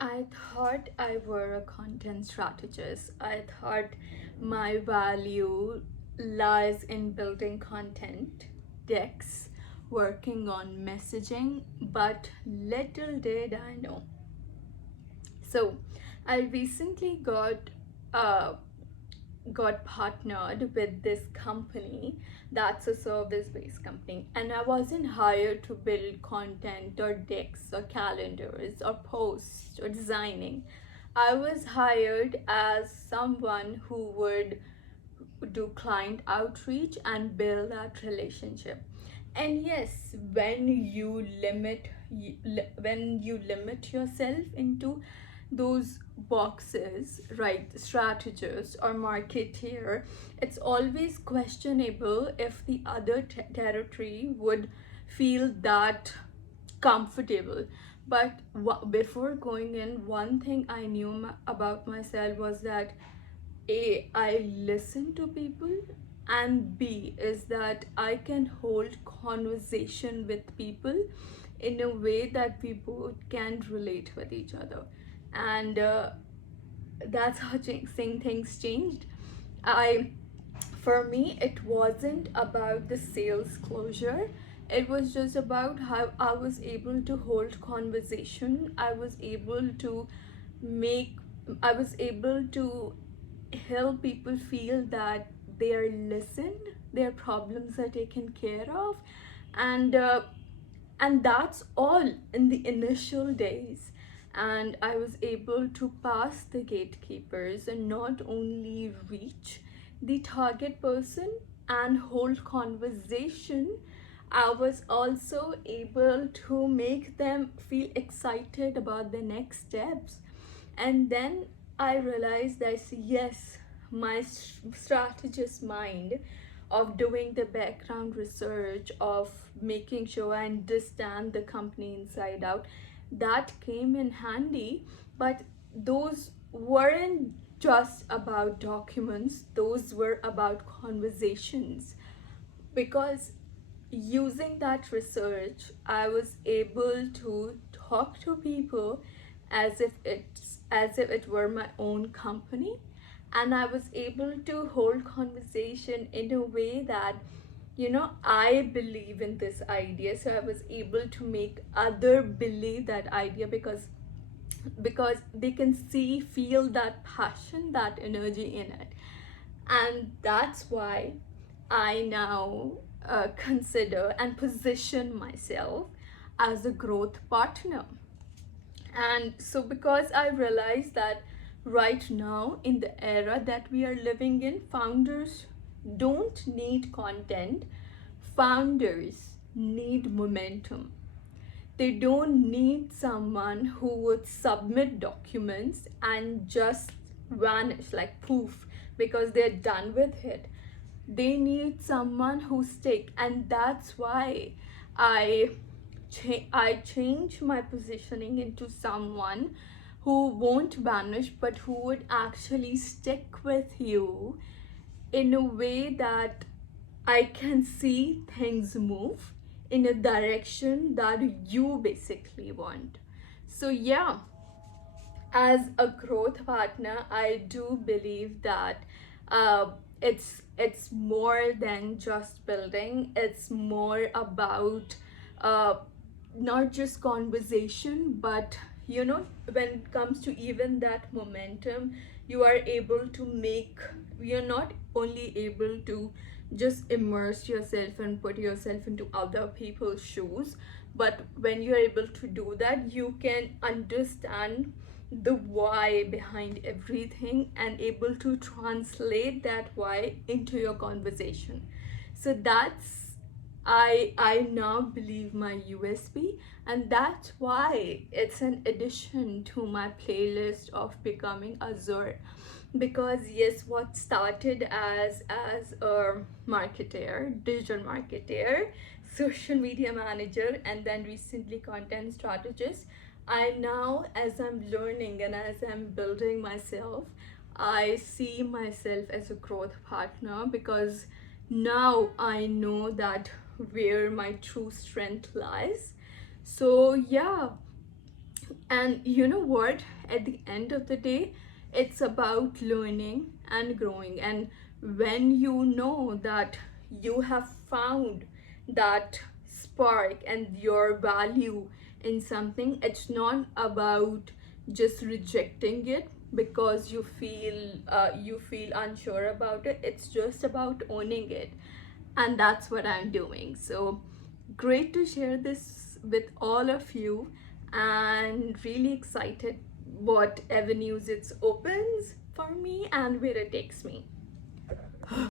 I thought I were a content strategist. I thought my value lies in building content, decks, working on messaging, but little did I know. So, I recently uh, got partnered with this company that's a service based company, and I wasn't hired to build content or decks or calendars or posts or designing. I was hired as someone who would do client outreach and build that relationship. And yes, when you limit yourself into those boxes, right, strategist or marketeer, it's always questionable if the other territory would feel that comfortable. But before going in, one thing I knew about myself was that A, I listen to people, and B is that I can hold conversation with people in a way that we both can relate with each other. And that's how seeing things changed. I For me, it wasn't about the sales closure. It was just about how I was able to hold conversation. Make I was able to help people feel that they are listened, their problems are taken care of, and that's all in the initial days. And I was able to pass the gatekeepers and not only reach the target person and hold conversation, I was also able to make them feel excited about the next steps. And then I realized that yes, my strategist mind of doing the background research, of making sure I understand the company inside out, that came in handy. But those weren't just about documents, those were about conversations. Because using that research, I was able to talk to people as if it were my own company, and I was able to hold conversation in a way that, I believe in this idea, so I was able to make other believe that idea, because they can see, feel that passion, that energy in it. And that's why I now consider and position myself as a growth partner. And so, because I realized that right now, in the era that we are living in, founders don't need content, founders need momentum. They don't need someone who would submit documents and just vanish like poof because they're done with it. They need someone who stick, and that's why I I change my positioning into someone who won't vanish but who would actually stick with you in a way that I can see things move in a direction that you basically want. So, yeah, as a growth partner, I do believe that uh, it's more than just building. It's more about uh, not just conversation, but when it comes to even that momentum, you are able to make. You're not only able to just immerse yourself and put yourself into other people's shoes, but when you're able to do that, you can understand the why behind everything and able to translate that why into your conversation. So that's, I now believe, my USP, and that's why it's an addition to my playlist of becoming Azur. Because yes, what started as a marketer, digital marketer, social media manager, and then recently content strategist, I now, as I'm learning and as I'm building myself, I see myself as a growth partner, because now I know that where my true strength lies. So yeah, And you know what? At the end of the day, it's about learning and growing. And when you know that you have found that spark and your value in something, it's not about just rejecting it because you feel unsure about it. It's just about owning it, and that's what I'm doing. So great to share this with all of you, and really excited what avenues it opens for me and where it takes me.